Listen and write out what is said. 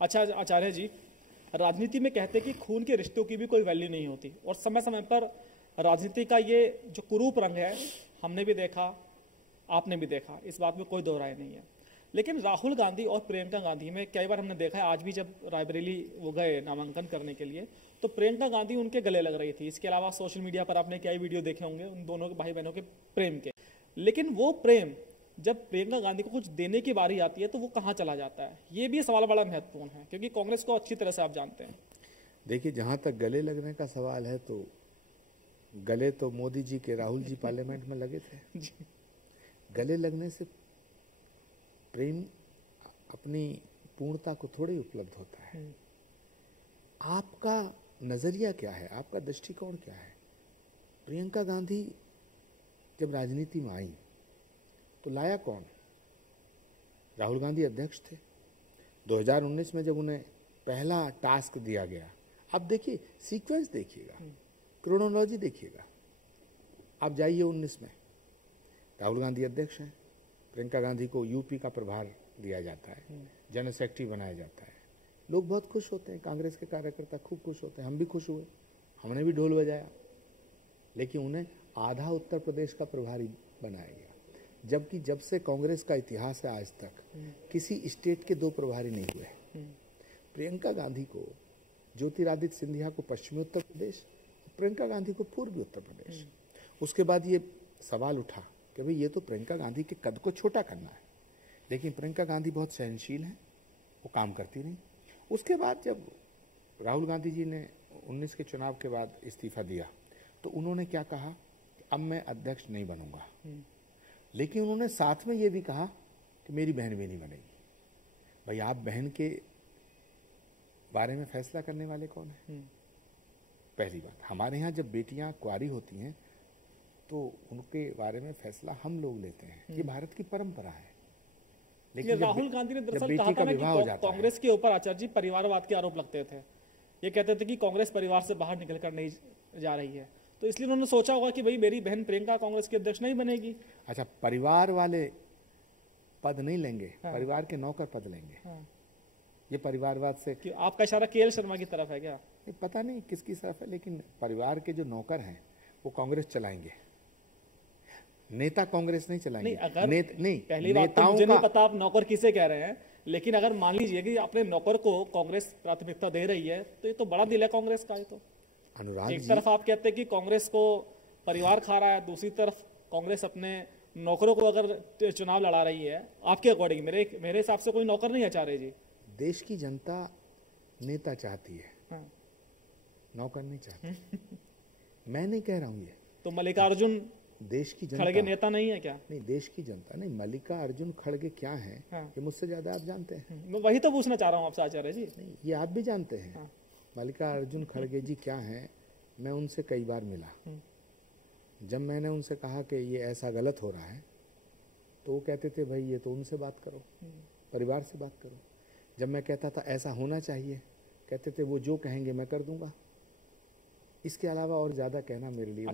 अच्छा आचार्य जी, राजनीति में कहते हैं कि खून के रिश्तों की भी कोई वैल्यू नहीं होती, और समय समय पर राजनीति का ये जो कुरूप रंग है हमने भी देखा, आपने भी देखा, इस बात में कोई दो राय नहीं है। लेकिन राहुल गांधी और प्रियंका गांधी में कई बार हमने देखा है, आज भी जब रायबरेली वो गए नामांकन करने के लिए तो प्रियंका गांधी उनके गले लग रही थी। इसके अलावा सोशल मीडिया पर आपने कई वीडियो देखे होंगे उन दोनों के भाई बहनों के प्रेम के। लेकिन वो प्रेम जब प्रियंका गांधी को कुछ देने की बारी आती है तो वो कहाँ चला जाता है, ये भी सवाल बड़ा महत्वपूर्ण है, क्योंकि कांग्रेस को अच्छी तरह से आप जानते हैं। देखिए, जहां तक गले लगने का सवाल है तो गले तो मोदी जी के राहुल जी पार्लियामेंट में लगे थे। गले लगने से प्रेम अपनी पूर्णता को थोड़ी उपलब्ध होता है। आपका नजरिया क्या है, आपका दृष्टिकोण क्या है? प्रियंका गांधी जब राजनीति में आई तो लाया कौन? राहुल गांधी अध्यक्ष थे। 2019 में जब उन्हें पहला टास्क दिया गया, अब देखिए सीक्वेंस देखिएगा, क्रोनोलॉजी देखिएगा। आप जाइए 19 में, राहुल गांधी अध्यक्ष हैं, प्रियंका गांधी को यूपी का प्रभार दिया जाता है, जनरल सेक्रेटरी बनाया जाता है। लोग बहुत खुश होते हैं, कांग्रेस के कार्यकर्ता खूब खुश होते हैं, हम भी खुश हुए, हमने भी ढोल बजाया। लेकिन उन्हें आधा उत्तर प्रदेश का प्रभारी बनाया गया, जबकि जब से कांग्रेस का इतिहास है आज तक किसी स्टेट के 2 प्रभारी नहीं हुए। प्रियंका गांधी को, ज्योतिरादित्य सिंधिया को पश्चिमी उत्तर प्रदेश, प्रियंका गांधी को पूर्वी उत्तर प्रदेश। उसके बाद ये सवाल उठा कि भाई ये तो प्रियंका गांधी के कद को छोटा करना है। लेकिन प्रियंका गांधी बहुत सहनशील है, वो काम करती रही। उसके बाद जब राहुल गांधी जी ने 19 के चुनाव के बाद इस्तीफा दिया तो उन्होंने क्या कहा कि अब मैं अध्यक्ष नहीं बनूंगा। लेकिन उन्होंने साथ में ये भी कहा कि मेरी बहन भी नहीं बनेगी। भाई, आप बहन के बारे में फैसला करने वाले कौन है? पहली बात, हमारे यहाँ जब बेटियां कुंवारी होती हैं तो उनके बारे में फैसला हम लोग लेते हैं, ये भारत की परंपरा है। लेकिन राहुल गांधी ने दरअसल कहा था ना कि कांग्रेस के ऊपर आचार्य जी परिवारवाद के आरोप लगते थे। ये कहते थे कि कांग्रेस परिवार से बाहर निकलकर नहीं जा रही है, तो इसलिए उन्होंने सोचा होगा कि भाई मेरी बहन प्रियंका कांग्रेस की अध्यक्ष नहीं बनेगी। अच्छा, परिवार वाले पद नहीं लेंगे, परिवार के नौकर पद लेंगे। ये परिवारवाद से कि आपका इशारा केएल शर्मा की तरफ है क्या? पता नहीं किसकी तरफ है, लेकिन परिवार के जो नौकर हैं वो कांग्रेस चलाएंगे, नेता कांग्रेस नहीं चलाएंगे। नहीं, पहली बात तो मुझे नहीं पता आप नौकर किसे कह रहे हैं, लेकिन अगर मान लीजिए कि अपने नौकर को कांग्रेस प्राथमिकता दे रही है तो ये तो बड़ा दिल है कांग्रेस का। ये तो अनुराग, एक तरफ आप कहते हैं कि कांग्रेस को परिवार खा रहा है, दूसरी तरफ कांग्रेस अपने नौकरों को अगर चुनाव लड़ा रही है। आपके अकॉर्डिंग मेरे हिसाब से कोई नौकर नहीं है आचार्य जी। देश की जनता नेता चाहती है, नौकर नहीं चाहती। मैं नहीं कह रहा हूं ये तो मल्लिकार्जुन देश की जनता खड़गे नेता नहीं है क्या? नहीं, देश की जनता नहीं। मल्लिकार्जुन खड़गे क्या है ये मुझसे ज्यादा आप जानते हैं। मैं वही तो पूछना चाह रहा हूँ आपसे आचार्य जी। नहीं, ये आप भी जानते हैं। मल्लिकार्जुन खड़गे जी क्या हैं, मैं उनसे कई बार मिला। जब मैंने उनसे कहा कि ये ऐसा गलत हो रहा है तो वो कहते थे भाई ये तो उनसे बात करो, परिवार से बात करो। जब मैं कहता था ऐसा होना चाहिए, कहते थे वो जो कहेंगे मैं कर दूंगा। इसके अलावा और ज्यादा कहना मेरे लिए